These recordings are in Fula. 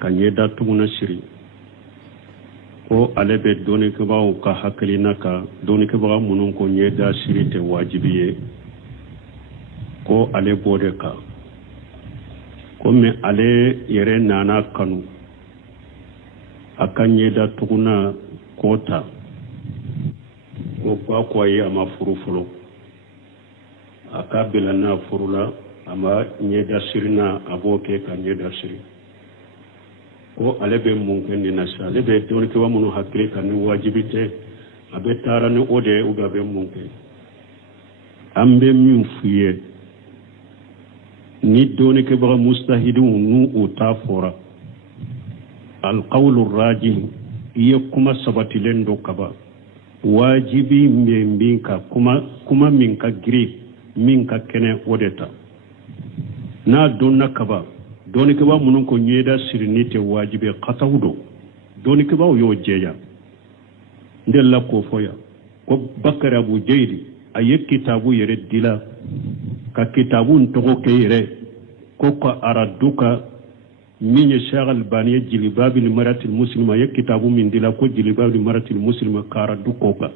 ka ɲɛda tuguna siri ko ale bɛ dɔɔnikɛbagaw ka hakilina kan dɔɔnikɛbaga minnu ko ɲɛda siri tɛ wajibi ye ko ale b'o de kan ko mɛ ale yɛrɛ nana kanu a ka ɲɛda tuguna kota ko ko a ye a ma furu fɔlɔ a ka bila n'a furula a ma ɲɛda sirina a b'o kɛ ka ɲɛda siri ko ale bɛ mun kɛ nin na sisan ale bɛ dɔɔnikɛba minnu hakili kan ni wajibi tɛ a bɛ taara ni o de ye ou bien a bɛ mun kɛ an bɛ min f'i ye ni dɔɔnikɛbaga mustahidiw n'u o ta fɔra alqawlu rajih i ye kuma sabatilen dɔ kaba wajibi min ka kuma min ka girin min ka kɛnɛ o de ta n'a donna kaba dɔɔnikɛba minnu ko ɲɛda sirini tɛ wajibi kataw don dɔɔnikɛbaw y'o jɛya n delila k'o fɔ yan ko bakari abu jeyiri a ye kitabu yɛrɛ dila ka kitabu tɔgɔ kɛ yɛrɛ ko ka araduka min ye Sheikh Albani ye jilibabil maratil muslima ye kitabu min dila ko jilibabil maratil muslima ka aradu ko kan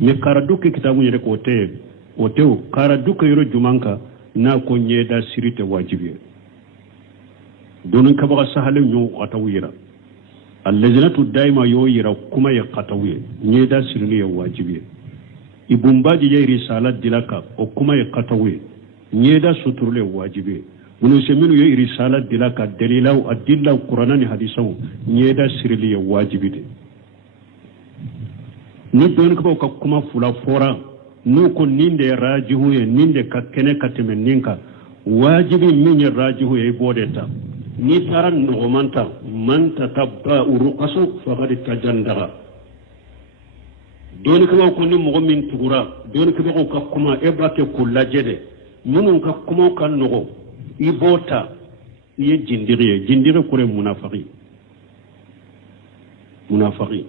mais ka aradu ke kitabu yɛrɛ k'o tɛ o tɛ o ka aradu ka yɔrɔ juman kan n'a ko ɲɛda siri tɛ wajibi ye dɔɔnikɛbaga sahalen y'o kataw yira allajnatu daima y'o yira kuma ye kataw ye ɲɛda sirili ye wajibi ye ibn baji ye risala dila ka o kuma ye kataw ye ɲɛda suturule ye wajibi ye munuseminu ye risala dila ka dalilaw adillaw qur'ana ni hadisaw ɲɛda sirili ye wajibi de ni dɔɔnikɛbaw ka kuma fula fɔra n'u ko nin de ye rajihu ye nin de ka kɛnɛ ka tɛmɛ nin kan wajibi min ye rajihu ye i b'o de ta ni taara nɔgɔman ta man tatabba uruqasu faqad tajandaga dɔɔnikɛbaw ko ni mɔgɔ min tugura dɔɔnikɛbagaw ka kuma e b'a kɛ k'o lajɛ dɛ minnu ka kumaw ka nɔgɔ i b'o ta i ye jindiri ye jindiri kɔrɔ ye munafaki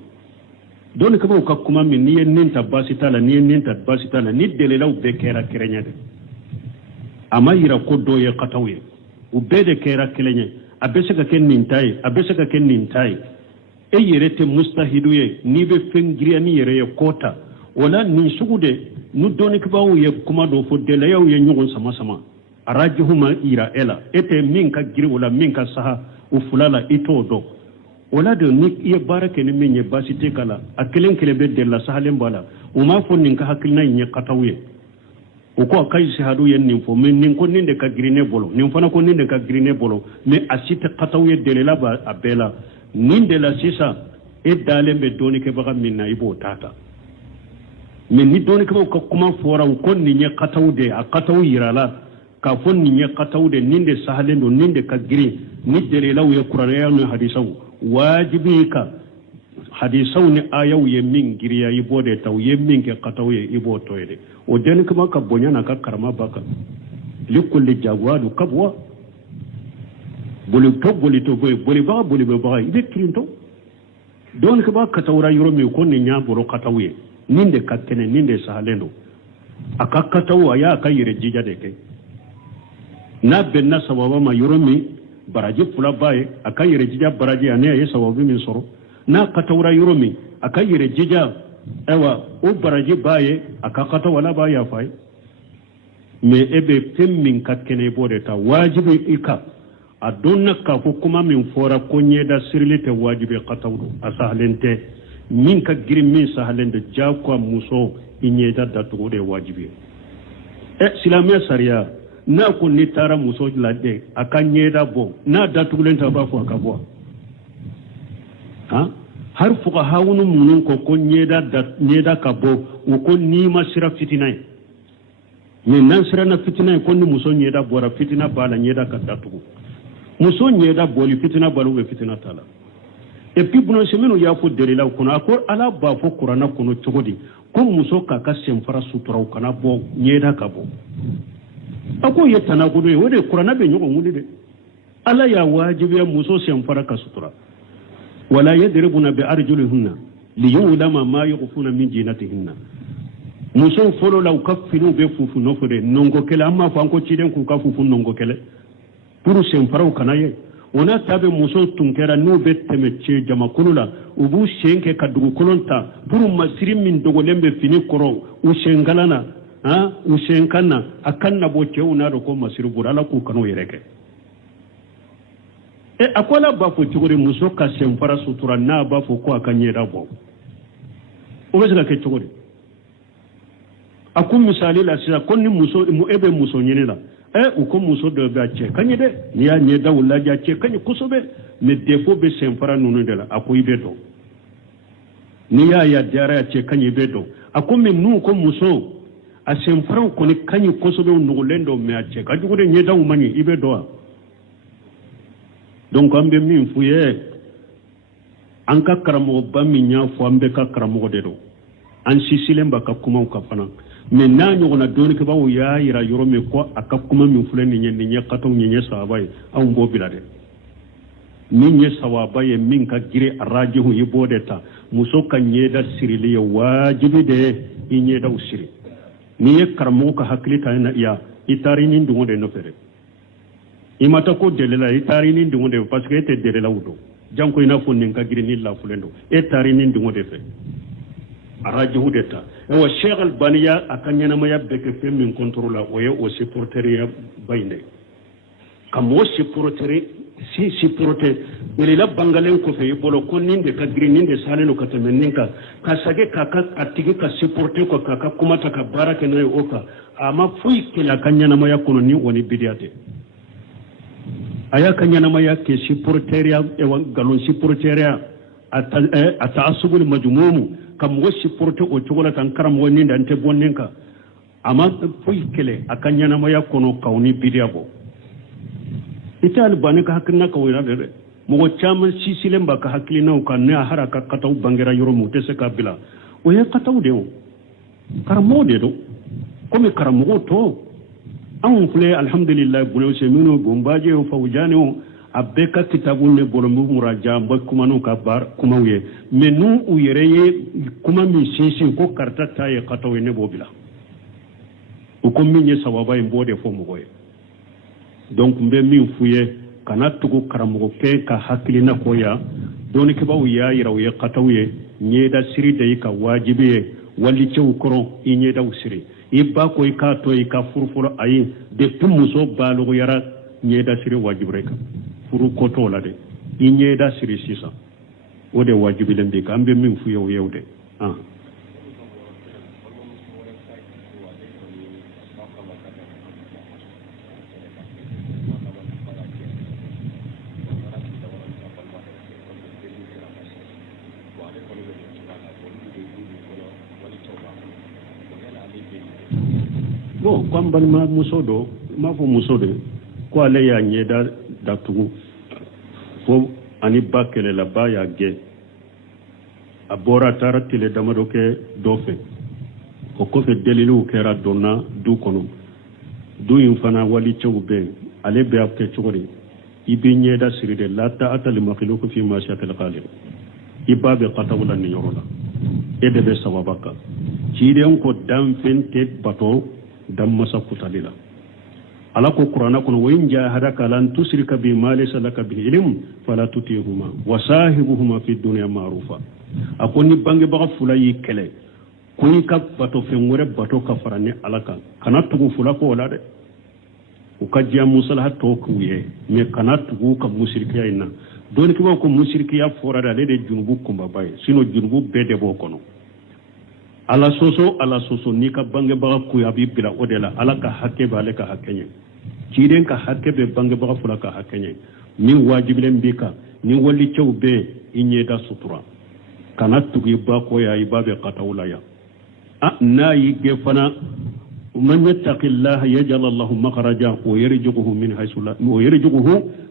dɔɔnikɛbaw ka kuma min n'i ye nin ta baasi t'a la n'i ye nin ta baasi t'a la ni delilaw bɛɛ kɛra kɛrɛnya de a ma yira ko dɔw ye kataw ye u bɛɛ de kɛra kelen ye a bɛ se ka kɛ nin ta ye a bɛ se ka kɛ nin ta ye e yɛrɛ tɛ mustahidu ye n'i bɛ fɛn giriya ni yɛrɛ ye kota o la nin sugu de ni dɔɔnikɛbaw ye kuma dɔ fɔ delayaw ye ɲɔgɔn sama arajihu ma yira e la e tɛ min ka giri o la min ka saha o fula la i t'o dɔn o la de ni i ye baara kɛ ni min ye baasi tɛ k'a la a kelen kelen bɛ delila sahalen b'a la o m'a fɔ nin ka hakilina in ye kataw ye o ko a ka sihadu ye nin fɔ mais nin ko nin de ka girin ne bolo nin fana ko nin de ka girin ne bolo mais a si tɛ kataw ye delela ba a bɛɛ la nin de la sisan e dalen bɛ dɔɔnikɛbaga min na i b'o ta ta mais ni dɔɔnikɛbaw ka kuma fɔra u ko nin ye kataw de a kataw yirala k'a fɔ nin ye kataw de nin de sahalen don nin de ka girin ni delilaw ye kuranɛya ni hadisaw wajibi ka hadisaw ni ayaw ye min giriya i b'o de ta u ye min kɛ kataw ye i b'o tɔ ye de o dɔɔnikɛbaga ka bonya n'a ka karama ba kan likulli jawaadu kabwa bolibaga bolibaga i bɛ kirintɔ dɔɔnikɛbaga katawura yɔrɔ min ko nin y'a bolo kataw ye nin de ka kɛnɛ nin de sahalen don a ka kataw a y'a ka yɛrɛ jija de kɛ n'a bɛnna sababa ma yɔrɔ min baraji fula b'a ye a ka yɛrɛ jija baraji a ne a ye sababu min sɔrɔ n'a katawura yɔrɔ min a ka yɛrɛ jija ayiwa o baraji b'a ye a ka kataw ala b'a yafa ye mais e bɛ fɛn min ka kɛnɛ i b'o de ta wajibi i kan a donna k'a fɔ kuma min fɔra ko ɲɛda sirili tɛ wajibi kataw don a sahalen tɛ min ka girin min sahalen tɛ jagoya muso i ɲɛda datugu de ye wajibi ye silamɛya sariya n'a ko n'i taara muso lajɛ a ka ɲɛda bɔ n'a datugulen tɛ a b'a fɔ a ka bɔ hari fuqahawunu minnu ko ɲɛda ka bɔ u ko n'i ma sira fitina ye mais n'an siranna fitina ye ko ni muso ɲɛda bɔra fitina b'a la ɲɛda ka datugu muso ɲɛda bɔli fitina b'a la ou bien fitina t'a la et puis bunaseminuw y'a fɔ delilaw kɔnɔ a ko ala b'a fɔ kuranna kɔnɔ cogo di ko muso k'a ka senfara suturaw kana bɔ ɲɛda ka bɔ a ko ye tanakudo ye o de kuranna bɛ ɲɔgɔn wuli de ala y'a wajibiya muso senfara ka sutura wala yadribuna bi arjulihinna liyulama ma yukhfuna min zinatihinna muso fɔlɔ la u ka finiw bɛ fufu nɔfɛ de nɔngɔ kɛlɛ an m'a fɔ an ko ciden k'u ka fufu nɔngɔ kɛlɛ pour senfaraw kana ye ona tabe muso tunkera no be temeche jama kulula ubu shenke kadugu kolonta puru masiri min dogolembe fini koro u shengalana u shenkana akanna boche una do ko masiru burala ku kanu yereke akola bafo chuguri muso ka sempara sutura na bafo ko akanyera bo obezga ke chuguri akum misali la sira konni muso mu ebe muso nyinela uko muso do ba che kanyede ni ya nyeda wala ja che kanyi kusobe me defo be sempara nunu de la akoy bedo ni ya diara che kanyi bedo akum nu ko muso a sempara ko ni kanyi kusobe nugulendo me a che kajugure nyeda umani ibedo donc ambe min fuye anka karamo bammi nya fo ambe ka karamo de do an sisilen ba ka kuma ka fana mais na nyogona doni ke bawo ya ira yoro me ko aka kuma min fulen ni nye kato nye sawabai aw mbo bilade nye sawabai min ka gire arajihu yibodeta muso kan nyeda sirili wajibi de nyeda usiri ni karamo ka haklita na ya itari ni ndungo de no fere imata ko delela itari ni ndungo de parce que ete delela wudo janko ina fonni ka gire ni la fulendo etari ni ndungo de fe arajihu deta wa Sheikh Albaniya akanyana maya beke fe min contrôla oye o supporteria bayne kam o supporteri si supporter belela bangalen ko fe bolo ko ninde ka gire ninde saleno ka temeninka ka sage ka atigi ka supporter ko ka kuma ta ka barake na oka ama fuyi kila kanyana maya kono ni woni bidiate aya kanyana maya ke supporteria e galon supporteria ata asubul majmumu kam wo supporter o chogola tan karam woni ndante bonninka ama fuyi kele akanyana maya kono kawni bidiabo ital banika hakna ka wira de mo chaman sisilen ba ka hakilina ka ne haraka kataw bangira yoro mu tese ka bila o ye kataw de o karamo de do comme karamo to an fule alhamdulillah bulu semino gombaje o fawjani o abeka kitabun ne bolomu muraja ba kuma no ka bar kuma uye menu u yereye kuma mi sisi ko karta taye kataw ne bobila o ko minye sawaba en bode fo mo goye donc mbe min fuye kana tugu karamogo ke ka hakilina koya doni ke bawu ya yira uye katawye nyeda siri de ka wajibi wali cew koro i nyeda usiri ibba ko ka to ka furfuro ayi de tumuso balu yara nyeda siri wajibi ka furu koto la de i nyeda siri sisa o de wajibi lembe ka mbe min fuye o yewde bon kwamba ma musodo ma fo musode ko ale ya nyeda datugu fo ani bakele la ba ya ge abora taratile damado ke dofe ko fe delilu kera donna du kono du infana wali chawbe ale be afke chogori ibi nyeda siride la ta'ata li makhluq fi ma sha'a al-khaliq ibabe qatawla ni yorola edebe sawabaka ciden ko damfente bato dammasa kutalila ala ko qur'ana kono wayin jahadaka lan tusrika bi ma laysa laka bi ilm fala tutihuma wa sahibuhuma fi dunya ma'rufa akoni bange baga fulayi kele kuni ka bato fengore bato ka farane alaka kana tugu fula ko wala de ukajja musalaha to kuye me kana tugu ka musrikiya ina don ki ko musrikiya forada de junubu kumba bay sino junubu bede bo kono ala soso ni ka bange baga ku abi bila odela ala ka hakke ba le ka hakkenye ciden ka hakke be bange baga fula ka hakkenye min wajibilen bika ni wali cewbe inye da sutura kana tugi ba ko ya ibabe qatawla ya na yige fana man yattaqillaha yaj'al Allahu makhraja wa yarzuquhu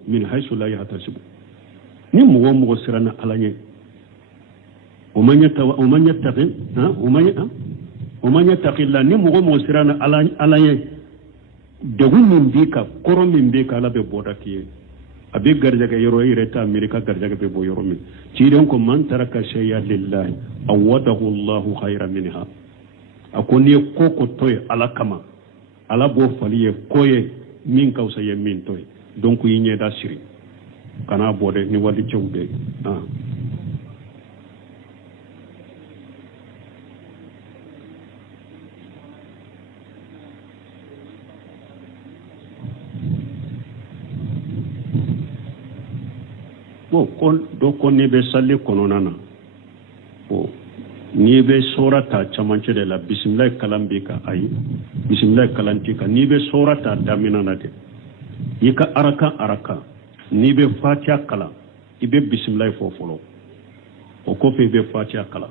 min haythu la yahtasib ni mo sirana alanye ومن يتقي الله نمو موسرانا على دغون من بيكا كورو من بيكا لا بوداكي ابي غرجا يرو يرتا امريكا غرجا بي بو يرو من تيرن كو من ترك شيئا لله اوده الله خيرا منها akoni koko toy ala kama ala bo faliye koye min kawsa ye min toy donc yinye da siri kana bode ni wali cewbe bo kon do kon ni be salli kononana bo ni be sorata chamanche de la bismillah kalambika ay bismillah kalantika ni be sorata daminana de yika araka ni be fatiha kala ibe bismillah fofolo o ko fe be fatiha kala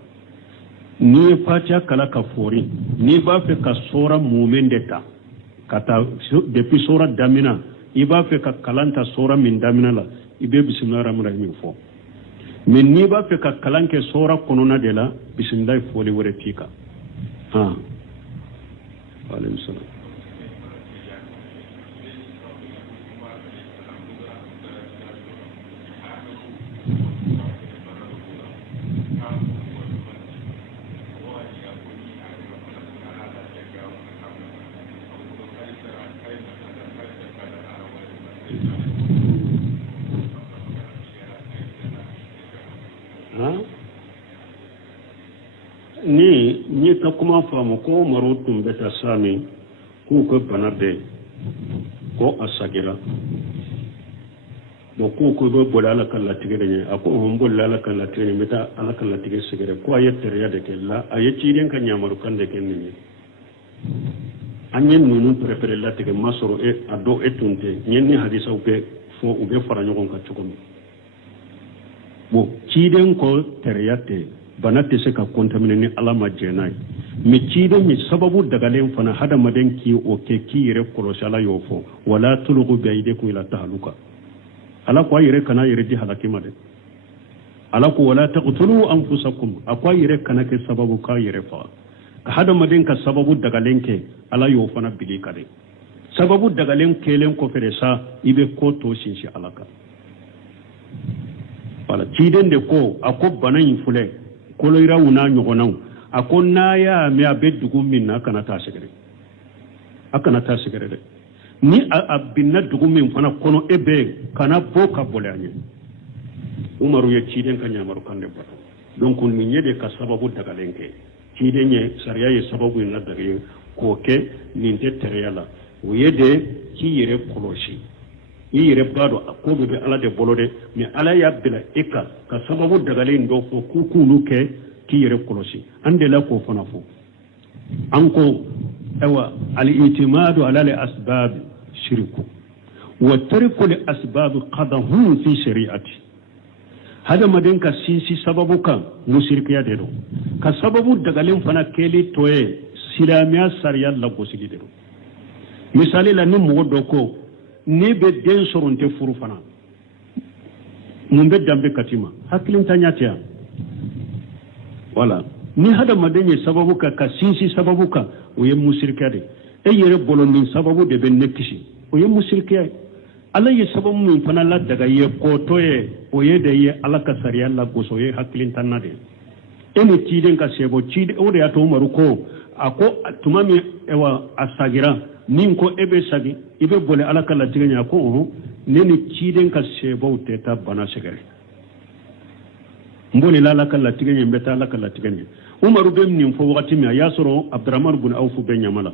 ni fatiha kala ka fori ni ba fe ka sora mumendeta kata depuis sora damina iba fe ka kalanta sora min damina la ibe bismillah rahman rahim fo men ni ba fe ka kalanke sora konona de la bismillah foli wore tika alayhi salam ni ka kuma famu ko marutum beta sami ku ko banabe ko asagira do ku ko do bolala kala tigere ne ako on bolala kala tigere meta ala kala tigere sigere ko ayette ya de kella ayeti den kan nyamaru kan de ken ni anyen nunu prepare la tigere masoro e ado etunte nyenni hadisa ube fo ube fara nyogon ka chukomi bo ciden ko teriyate banate se ka kontamine ni alama jenai mi ciden mi sababu daga len fana hada maden ki o ke ki yere kolosala yofo wala tulugu baydekum ila tahluka ala ko yere kana yere di halaki made ala ko wala taqtulu anfusakum akwa yere kana ke sababu ka yere fa hada maden ka sababu daga len ke ala yo fana bili kade sababu daga len kelen ko fere sa ibe ko to shinshi alaka wala ciden de ko ako banan fule kolo ira una nyogonaw ako naya me abedugo minna kana ta segere akana ta segere de ni abinna dugo min fana kono ebe kana boka bolanye umaru ye ciden ka nyamaru kande bato donc ni nyede ka sababu daga lenke ciden ye sariya ye sababu na daga ye ko ke ninte tereyala uyede ki yere koloshi yire bado ko be ala de bolode mi ala ya bila eka ka sababu daga len do fo kukunu ke ki yire kolosi ande la ko fona fo anko ewa al itimadu ala al asbab shirku wa tarku al asbab qadahu fi shari'ati hada maden ka sisi sababu kan musirkiya de do ka sababu daga len fana keli toye silamiya sariya la gosili de do misali la ni mo do ko ni be den soronte furu fana mun be dambe katima hakilin tanyatiya wala ni hada madenye sababu ka sinsi sababu ka oye musirkade e yere bolondin sababu de ben nekisi oye musirkade ala ye sababu mun fana la daga ye kotoye oye de ye ala ka sariya la goso ye hakilin tanade ene tiden ka sebo tide o de ato maru ko ako tumami ewa asagira nin ko ebe sagi ibe bole ala kala tiganya ko neni ciden ka sebo teta bana segere mboni la kala tiganya mbeta la kala tiganya umaru bem nin fo wakati mi yasoro abdurrahman ibn auf ben yamala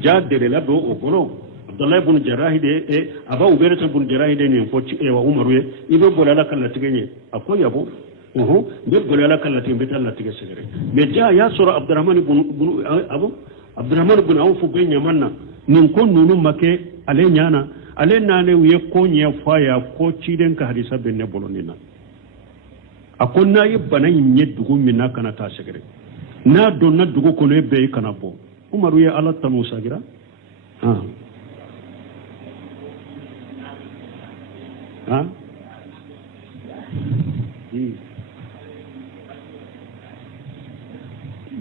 jadere la do o golo abdullah ibn jarahide e aba ubere ibn jarahide nin fo ci e wa umaru ye ibe bole ala kala tiganya akoy yabo be bole ala kala tiganya mbeta la tiganya segere me ja yasoro abdurrahman ibn abu abdurrahman ibn auf ben yamanna nin ko nunu make ale nyana ale nane wiye ko nya faya ko ciden ka hadisa ben ne bolonina akon na yibana yin dugu minna kana ta segere na don na dugu ko ne be kana bo umaru ya ala tanu sagira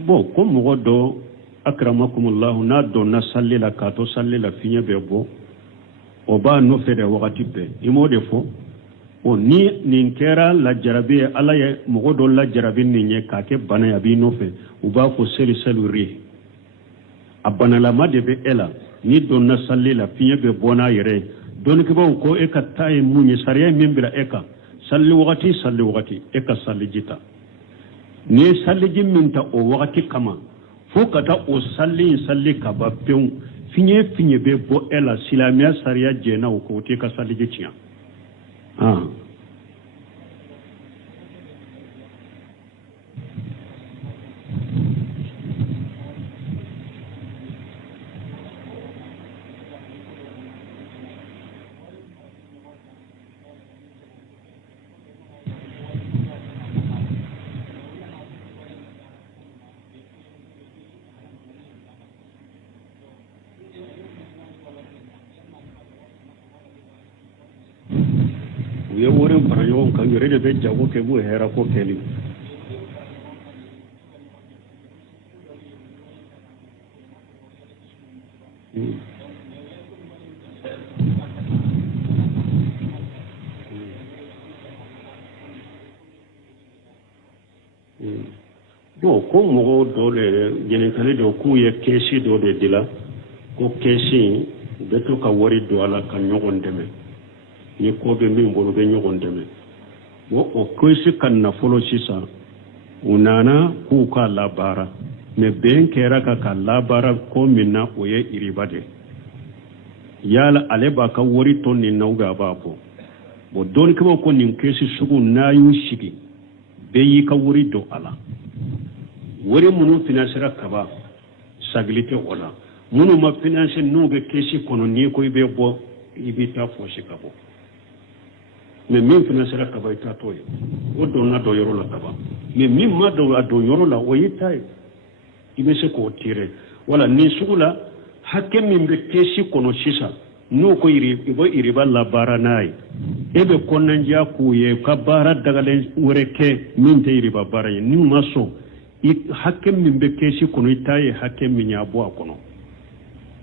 bo ko mo do akramakumullah na don na sallila ka to sallila finya be bo o ba no fede wakati be imo de fo o ni nin kera la jarabe ala ye mo do la jarabe ni nye ka ke bana ya bi no fe u ba ko seli seluri abana la ma de be ela ni don na sallila finya be bona yere doni ke bawo ko e ka taye munye sariya membira e ka salli wakati e ka salli jita ne salli jimminta o wakati kama fo kata o salli ka ba pew finye be bo ela silamiya sariya jena o ko te ka salli jitiya ye woren fara ɲɔgɔn kan yɛrɛ de bɛ jago kɛ b'o hɛrɛ ko kɛli bon ko mɔgɔw dɔ de ɲininkali dɔ k'u ye kɛsi dɔ de dila ko kɛsi u bɛ to ka wari don a la ka ɲɔgɔn dɛmɛ ni ko bɛ min bolo bɛ ɲɔgɔn dɛmɛ bon o kɛsi ka nafolo sisan u nana k'u ka labaara mɛ bɛn kɛra ka labaara ko min na o ye iriba de yala ale b'a ka wari tɔ nin na ubiyɛn a b'a bɔ bon dɔɔnikɛlaw ko nin kɛsi sugu n'a y'u sigi bɛɛ y'i ka wari don a la wari minnu finansera kaba sagili tɛ o la minnu ma finanse n'u bɛ kɛsi kɔnɔ n'i ko i bɛ bɔ i bɛ taa fosi ka bɔ mɛ min finansera kaba i t'a tɔ ye o donna dɔ yɔrɔ la kaba mɛ min ma dɔn a don yɔrɔ la o y'i ta ye i bɛ se k'o tiire wala nin sugu la hakɛ min bɛ kɛsi kɔnɔ sisan n'o ko i bɛ iriba labaara n'a ye e bɛ kɔnɔnadiya k'u ye ka baara dagalen wɛrɛ kɛ min tɛ iriba baara ye n'u ma sɔn hakɛ min bɛ kɛsi kɔnɔ i t'a ye hakɛ min y'a bɔ a kɔnɔ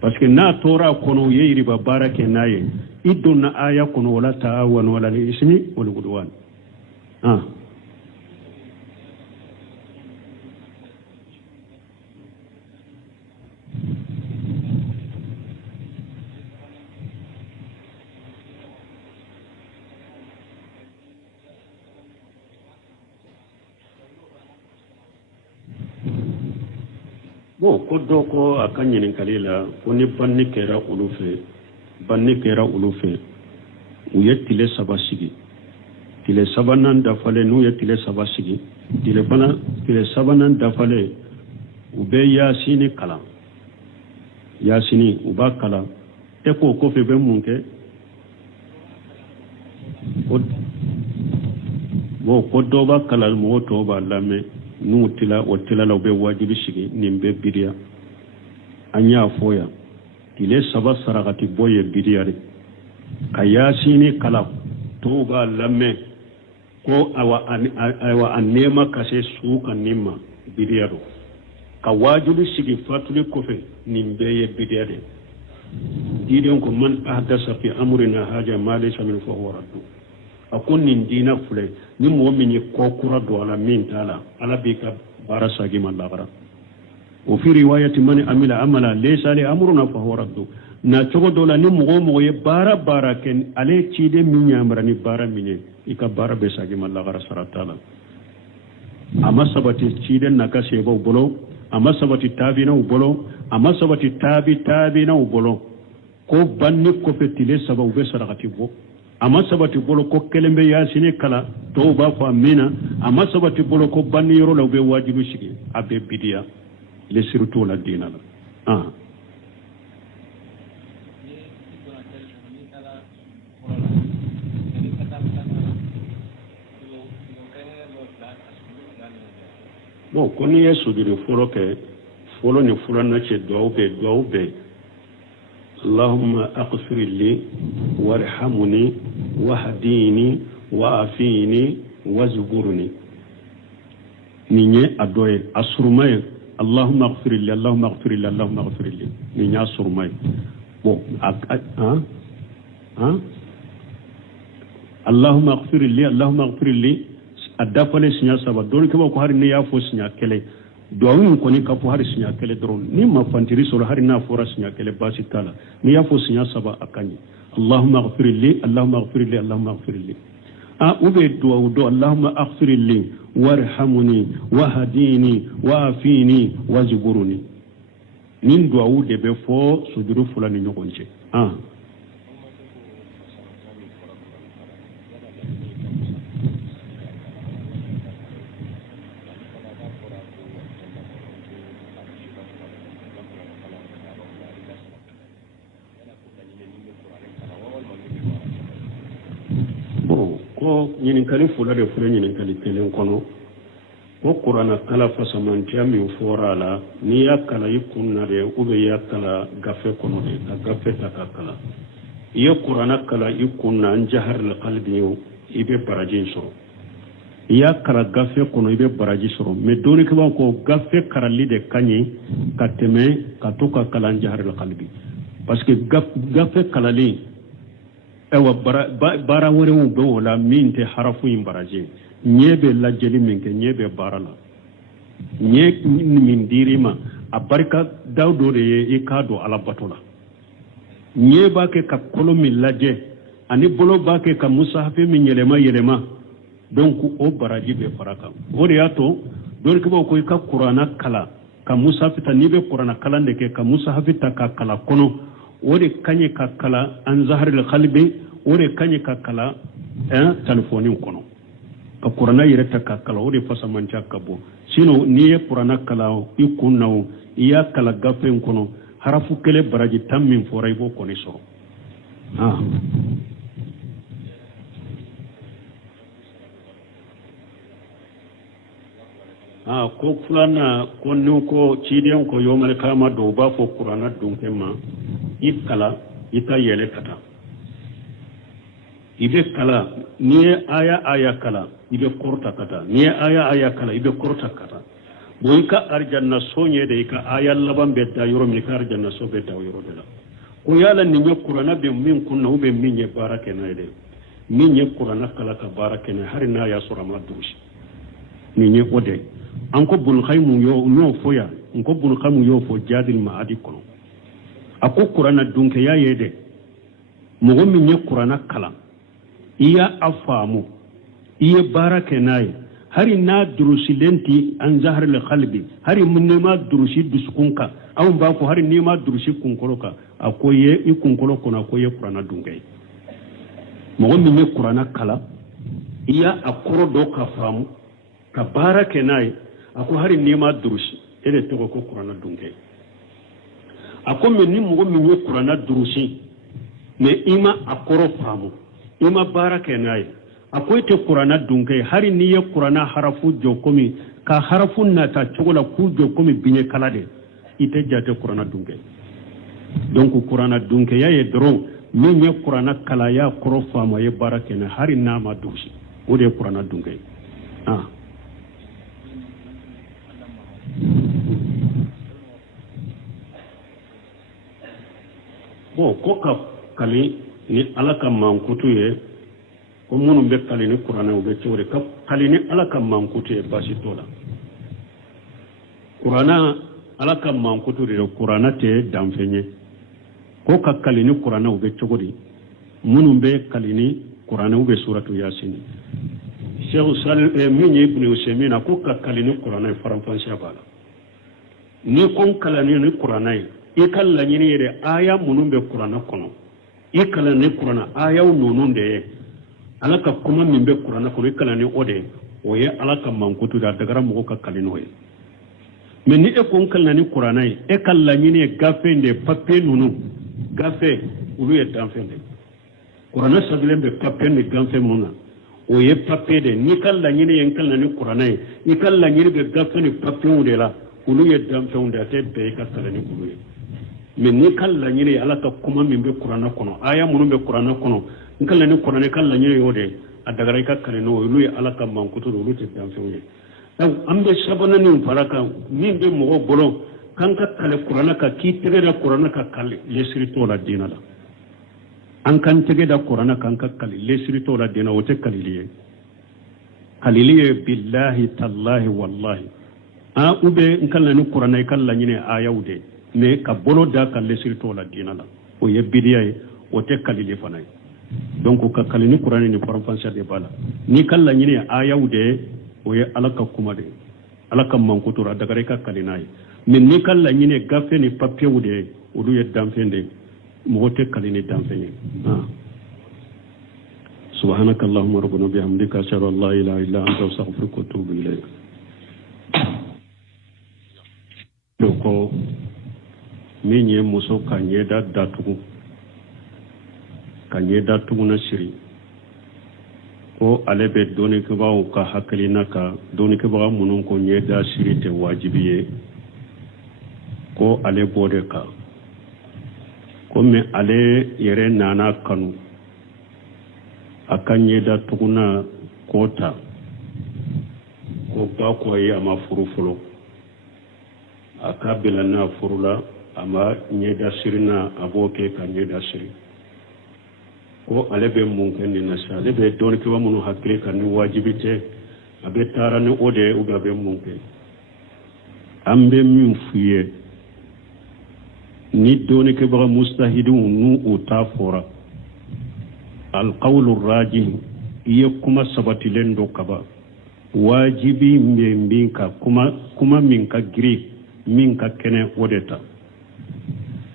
parce que n'a tora a kɔnɔ u ye iriba baara kɛ n'a ye i donna aya kɔnɔ wala ta'awanu ala al-ismi wal udwan bon ko dɔ ko a ka ɲininkali la ko ni banni kɛra olu fɛ u ye tile 3 sigi tile 3nan dafalen n'u ye tile 3 sigi tile 3nan dafalen u bɛ yasini kalan yasini u b'a kalan e ko kɔfɛ bɛ mun kɛ bon ko dɔ b'a kalan mɔgɔ tɔw b'a lamɛn n'u tila o tilala u bɛ wajibi sigi nin bɛ bidiya an y'a fɔ yan tile 3 sarakati bɔ ye bidiya de ka yasini kala tɔw b'a lamɛn ko awa a nɛɛma ka se su ka nin ma bidiya do ka wajibi sigi fatuli kɔfɛ nin bɛɛ ye bidiya de diiden ko man ahdasa fi amrina haja ma laysa min fa huwa raddu a ko nin diina filɛ ni mɔgɔ min ye kɔ kura don a la min t'a la ala b'i ka baara sagi ma lagara o fi riwayati man amila amala laysa ali amruna fa huwa raddu na cogo dɔ la ni mɔgɔ ye baara kɛ ale ciden min yamara ni baara min ye i ka baara bɛ sagi ma lagara sara t'a la a ma sabati ciden na ka sebaw bolo a ma sabati taabinaw bolo a ma sabati taabinaw bolo ko banni kɔfɛ tile 3 u bɛ sarakati bɔ a ma sabati bolo ko kelen bɛ yasini kala dɔw b'a fɔ amina a ma sabati bolo ko banni yɔrɔ la u bɛ wajibi sigi a bɛ bidiya lesiri t'o la diina la bon ko n'i ye sujudi fɔlɔ kɛ fɔlɔ ni filanan cɛ duwawu bɛ اللهم اغفر لي وارحمني واهديني وعافيني واجبرني نيني ادوي اسرماي اللهم اغفر لي نيني اسرماي بو اللهم اغفر لي adafale sinya saba don ke ba ko hari ne ya fo sinya kele duwawun ko ni ka fo hari sinya kele dron ni ma fantiri soro hari na fora sinya kele basi tala ni ya fo sinya saba akani اللهم اغفر لي اللهم اغفر لي اللهم اغفر لي أبيد دعاء اللهم اغفر لي وارحمني وهديني وعافيني واجبرني نين دعاء دي بفو سجود فلان نيغونجي ko ñininkali fula de fula ñininkali kelen kono ko qur'ana kala fasamantiya min fora la ni ya kala i kunna de ube ya kala gafe kono de ka gafe ta ka kala iya qur'ana kala i kunna an jahar la qalbi yo ibe barajin soro iya kala gafe kono ibe baraji soro me doni ko ko gafe karali de kanyi ka teme ka to ka kala an jahar la qalbi parce que gafe kalali ewa bara wore mu be wala min te harafu yin baraje nyebe la jeli min ke nyebe bara la nye min dirima a barka dawdo de e kado ala batola nye ba ke ka kolo min laje ani bolo ba ke ka musahafi min yelema donc o baraji be faraka o de yato dor ke ko ka qur'ana kala ka musahafi ta ni be qur'ana kala de ke ka musahafi ta ka kala kono wore kanye ka kala an zaharil qalbi wore kanye ka kala telefonin kono ka qur'ana yireta ka kala wore fasamanti akabo sino niye qur'ana kala ikunnaw iya kala gafen kono harafu kele baraji tammin foray bo koni so ko fulana ko nu ko ciiden ko yomal kama do ba fo qur'ana dunke ma ikala ita yele kata ibe kala ni aya kala ibe korta kata ni aya kala ibe korta kata boy ka arjanna sonye de ka aya laban be da yoro mi ka arjanna so be da yoro de la ko yala ni nyo qur'ana be min kunna ube min ye barake na de min ye qur'ana kala ka barake na har na ya sura ma dushi ni nye ode an ko bun khaymu yo no foya an ko bun khaymu yo fo jadil maadi kono ako qur'ana dunke ya yede mo min ye qur'ana kala iya afamu iya barake nayi hari na durusi lenti an zahar al qalbi hari mun ne ma durusi duskunka aw ba ko hari ne ma durusi kunkoloka akoye ikunkolo kono akoye qur'ana dunke mo min ye qur'ana kala iya akoro do ka famu ka barake nayi ako hari ne ma durusi ede to ko qur'ana dunke ako min ni mo min ye qur'ana durusi me ima akoro famu ima barake nayi akwai te qur'ana dunkai hari ni ya qur'ana harafu jokomi ka harafu na ta chogola ku jokomi binye kalade ite jate qur'ana dunkai donc qur'ana dunkai ya ye dron min ya qur'ana kala ya korofa ma ye barake na hari na ma dushi o de qur'ana dunkai bon ko ka kali ni alaka mankutu ye ko munum be kali ni qur'ana ube ciwre ka kali ni alaka mankutu ye basi tola qur'ana alaka mankutu re qur'ana te damfenye ko ka kali ni qur'ana ube ciwri munum be kali ni qur'ana ube suratu yasin Cheikh Salim minye ibn Usaymin ko ka kali ni qur'ana faranfansiya bala ni kon kala ni qur'ana e kala ni re aya munum be qur'ana kono ikala ne qur'ana ayaw nonun de alaka kuma min be qur'ana ko ikala ne ode o ye alaka mankutu da daga mo ka kalino ye men ni e kon kala ni qur'ana e kala ni ne gafe de papier nunu gafe ulu ye danfende qur'ana sabile be papier ni gafe mona o ye papier de ni kala ni ne en kala ni qur'ana ni kala ni be gafe ni papier de la ulu ye danfende te be ka kala ni ulu ye men ni kala nyire ala ta kuma min be qur'ana kono aya munum be qur'ana kono kala ni qur'ana kala nyire yode adagara ka kale no luy ala ka mankuto lu te tan fewye ambe sabana ni faraka min be mo bolo kanka kale qur'ana ka ki tere da qur'ana ka kale lesrito la dina la an kan tege da qur'ana kanka kale lesrito la dina wote kaliliye kaliliye billahi tallahi wallahi ube kala ni qur'ana kala nyine ayawde mais ka bolo da ka lesirto la dina la o ye bidiya o te kalile fana donc ka kalini qur'ani ni faranfasiya de bala ni kala nyine ayaw de o ye alaka kuma de alaka mankutura daga re ka kalinayi min ni kala nyine gafe ni papier de o du ye danfende mo te kalini danfende سبحانك اللهم ربنا بحمدك أشهد أن لا إله إلا أنت أستغفرك وأتوب إليك loko min ye muso ka ɲɛda datugu na siri ko ale bɛ dɔnnikɛbagaw ka hakilina kan dɔnnikɛbaga minnu ko ɲɛda siri tɛ wajibi ye ko ale b'o de kan komi ale yɛrɛ nana kanu a ka ɲɛda tuguna ko ta ko ba ko ye a ma furu fɔlɔ a ka bila n'a furula a ma ɲɛda siri na a b'o kɛ ka ɲɛda siri ko ale bɛ mun kɛ nin na sisan ale bɛ dɔnnikɛba minnu hakili kan ni wajibi tɛ a bɛ taara ni o de ye ou bien a bɛ mun kɛ an bɛ min f'i ye ni dɔnnikɛbaga mustahidiw n'u u ta fɔra alqawlu rajih i ye kuma sabatilen dɔ kaba wajibi min ka kuma min ka girin min ka kɛnɛ o de ta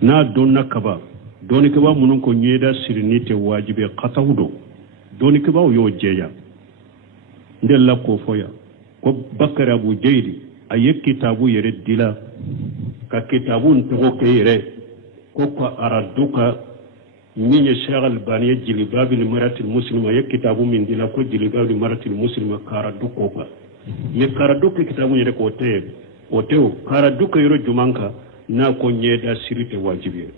n'a donna kaba dɔnnikɛba minnu ko ɲɛda sirini tɛ wajibi kataw don dɔnnikɛbaw y'o jɛya n delila k'o fɔ yan ko bakari abu jeyidi a ye kitabu yɛrɛ dila ka kitabu n tɔgɔ kɛ yɛrɛ ko ka araduka min ye Sheikh Albani ye jilibabil maratil muslima ye kitabu min dila ko jilibabil maratil muslima ka aradu ko kan mais ka aradu ke kitabu yɛrɛ k'o tɛ o tɛ o ka aradu ka yɔrɔ juman kan n'a ko ɲɛda siri tɛ wajibi ye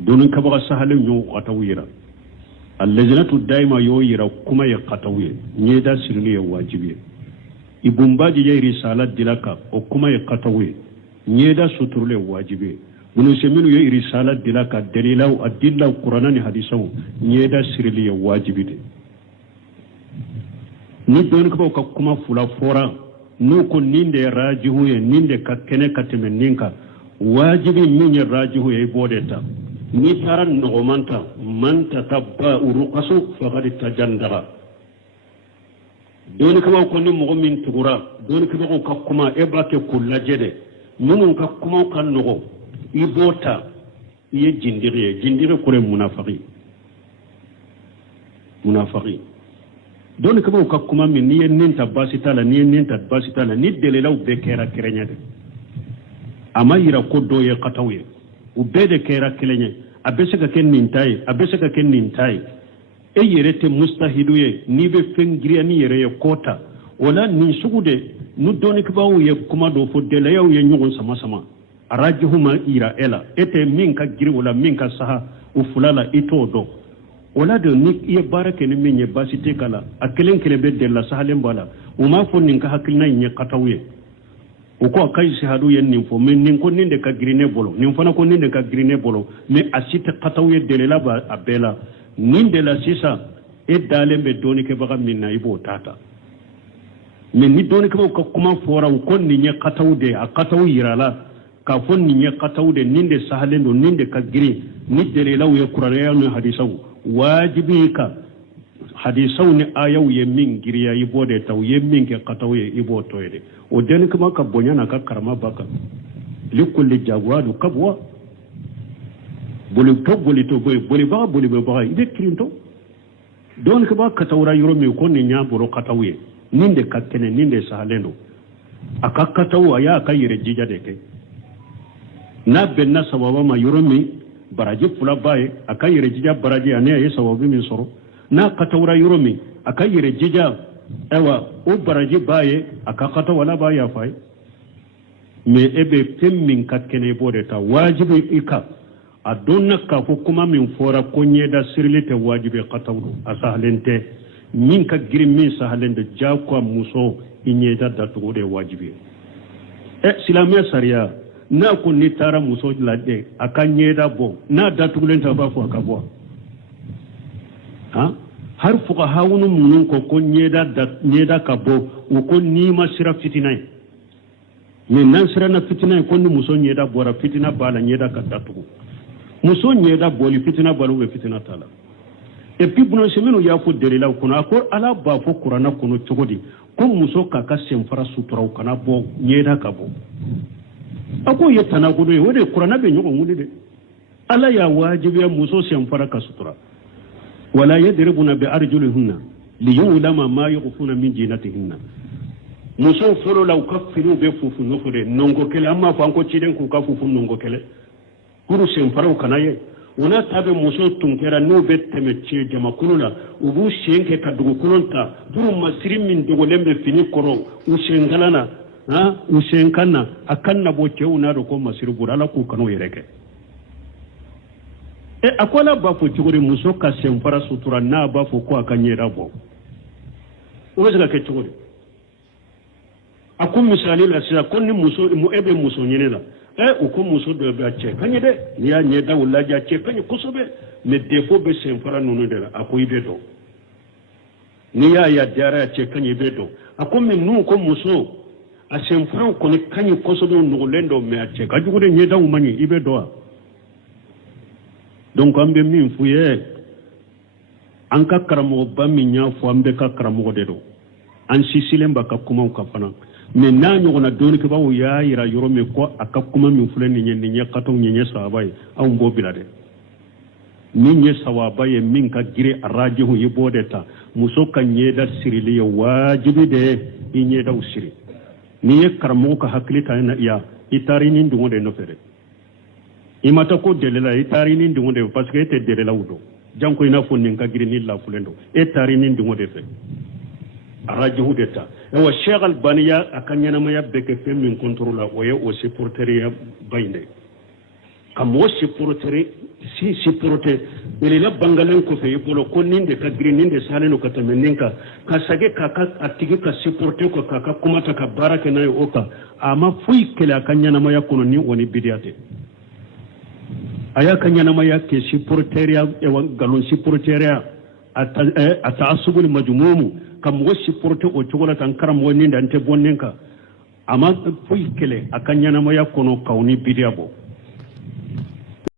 dɔnnikɛbaga sahalen y'o kataw yira allajnatu daima y'o yira kuma ye kataw ye ɲɛda sirili ye wajibi ye ibn baji ye risala dila kan o kuma ye kataw ye ɲɛda suturule ye wajibi ye minnu se minnu ye risala dila ka dalilaw adillaw qur'ana ni hadisaw ɲɛda sirili ye wajibi de ni dɔnnikɛbaw ka kuma fula fɔra n'u ko nin de ye rajihu ye nin de ka kɛnɛ ka tɛmɛ nin kan wajibi min ye rajihu ye i b'o de ta n'i taara nɔgɔman ta man tatabba uruqasu faqad tajandara dɔnnikɛbaw ko ni mɔgɔ min tugura dɔnnikɛbaw ka kuma e b'a kɛ k'u lajɛ dɛ minnu ka kumaw ka nɔgɔ i b'o ta i ye jindiri ye jindiri kɔrɔ ye munafaki dɔnnikɛbaw ka kuma min n'i ye nin ta baasi t'a la n'i ye nin ta baasi t'a la ni delilaw bɛɛ kɛra kɛrɛnya de a ma yira ko dɔw ye kataw ye u bɛɛ de kɛra kelen ye a bɛ se ka kɛ nin ta ye a bɛ se ka kɛ nin ta ye e yɛrɛ tɛ mustahidu ye n'i bɛ fɛn giriya ni yɛrɛ ye ko ta o la nin sugu de ni dɔnnikɛbaw ye kuma dɔ fɔ delilaw ye ɲɔgɔn sama arajihu ma yira e la e tɛ min ka giri o la min ka saha o fula la i t'o dɔn o la de ni i ye baara kɛ ni min ye baasi tɛ k'a la a kelen kelen bɛ delila sahalen b'a la o m'a fɔ nin ka hakilina in ye kataw ye o ko a ka sihadu ye nin fɔ mais nin ko nin de ka girin ne bolo nin fana ko nin de ka girin ne bolo mais a si tɛ kataw ye delila ba a bɛɛ la nin de la sisan e dalen bɛ dɔnnikɛbaga min na i b'o ta mais ni dɔnnikɛbaw ka kuma fɔra u ko nin ye kataw de a kataw yira la k'a fɔ nin ye kataw de nin de sahalen don nin de ka girin ni delilaw ye kuranɛya ni hadisaw wajibi ka hadisaw ni ayaw ye min giriya i b'o de ta u ye min kɛ kataw ye i b'o to ye de o dɔnnikɛbaga ka bonya n'a ka karama ba kan likulli jagoadu kabwa bolibaga bolibaga i bɛ kirintɔ dɔnnikɛbaga katawura yɔrɔ min ko nin y'a bolo kataw ye nin de ka kɛnɛ nin de sahalen don a ka kataw a y'a ka yɛrɛ jija de kɛ n'a bɛnna sababa ma yɔrɔ min baraji fula b'a ye a ka yɛrɛ jija baraji ani a ye sababu min sɔrɔ n'a katawura yɔrɔ min a ka yɛrɛ jija ayiwa o baraji b'a ye a ka kataw ala b'a yafa ye mais e bɛ fɛn min ka kɛnɛ i b'o de ta wajibi i kan a dɔnna k'a fɔ kuma min fɔra ko ɲɛda sirili tɛ wajibi kataw don a sahalen tɛ min ka girin min sahalen tɛ jagoya muso i ɲɛda datugu de ye wajibi ye silamɛ sariya n'a ko n'i taara muso lajɛ a ka ɲɛda bɔ n'a datugulen tɛ a b'a fɔ a ka bɔ hari fuqahawunu minnu ko ɲɛda ka bɔ u ko n'i ma sira fitina ye mais n'an siranna fitina ye ko ni muso ɲɛda bɔra fitina b'a la ɲɛda ka datugu muso ɲɛda bɔli fitina balo bɛ fitina t'a la et puis bunasi minnu y'a fɔ delilaw kɔnɔ a ko ala b'a fɔ kuranna kɔnɔ cogo di ko muso k'a ka senfara suturaw kana bɔ ɲɛda ka bɔ a ko ye tanakodo ye o de kuranna bɛ ɲɔgɔn wuli de ala y'a wajibiya muso senfara ka sutura wala yadribuna bi arjulihunna liyulama ma yukhfuna min zinatihinna muso fɔlɔ la u ka finiw bɛ fufu nɔfɛ de nɔngɔ kelen an m'a fɔ an ko ciden k'u ka fufu nɔngɔ kelen kuru senfaraw kana ye u n'a ta bɛ muso tun kɛra n'u bɛ tɛmɛ tiɲɛ jamakulu la u b'u sen kɛ ka dugukolon ta turu masiri min dogolen bɛ fini kɔrɔ u senkalan na u senkan na a kan na bɔ cɛw n'a dɔn ko masiri bɔra ala k'u kan'u yɛrɛ kɛ a ko ala b'a fɔ cogo di muso ka senfara sutura n'a b'a fɔ ko a ka ɲɛda bɔ o bɛ se ka kɛ cogo di a ko misali la sisan ko ni muso e bɛ muso ɲini la u ko muso dɔ bɛ a cɛ ka ɲɛ dɛ n'i y'a ɲɛda o lajɛ a cɛ ka ɲɛ kosɛbɛ mais défaut bɛ senfara ninnu de la a ko i bɛ dɔn n'i y'a ye a diyara a cɛ ka ɲɛ i bɛ dɔn a ko mais n'u ko muso a senfaraw kɔni ka ɲɛ kosɛbɛ o nɔgɔlen dɔ mais a cɛ ka jugu de ɲɛdaw man ɲi i bɛ dɔn wa donc an bɛ min f'u ye an ka karamɔgɔba min y'a fɔ an bɛɛ ka karamɔgɔ de don an sisilen b'a ka kumaw kan fana mais n'a ɲɔgɔnna dɔɔnikɛbaaw y'a yira yɔrɔ min ko a ka kuma min filɛ nin ye kataw nin ye sawaba ye anw b'o bila dɛ min ye sawaba ye min ka girin arajihu i b'o de ta muso ka ɲɛda sirili ye wajibi de ye i ɲɛdaw siri n'i ye karamɔgɔ ka hakili ta ya i taara i ni dungo de nɔfɛ dɛ i ma taa ko delela i taara i ni dungo de parce que e tɛ delelaw dɔn janko i n'a fɔ nin ka girin ni lafulen don e taara i ni dungo de fɛ arajihu de ta wa Sheikh Albani ya a ka ɲɛnamaya bɛɛ kɛ fɛn min contrôle la o ye o supporteriya ba in de ka mɔgɔ supporter belela bangalen kɔfɛ i bolo ko nin de ka girin nin de salen don ka tɛmɛ nin kan ka sage k'a ka a tigi ka supporter ko k'a ka kuma ta ka baara kɛ n'a ye o kan a ma foyi kɛlɛ a ka ɲɛnamaya kɔnɔ ni o ni bidiya tɛ a y'a ka ɲɛnamaya kɛ supporteriya galon supporteriya a ta asubuli majumumu ka mɔgɔ supporter o cogo la tan karamɔgɔ nin da n tɛ bɔ nin kan a ma foyi kɛlɛ a ka ɲɛnamaya kɔnɔ k'aw ni bidiya bɔ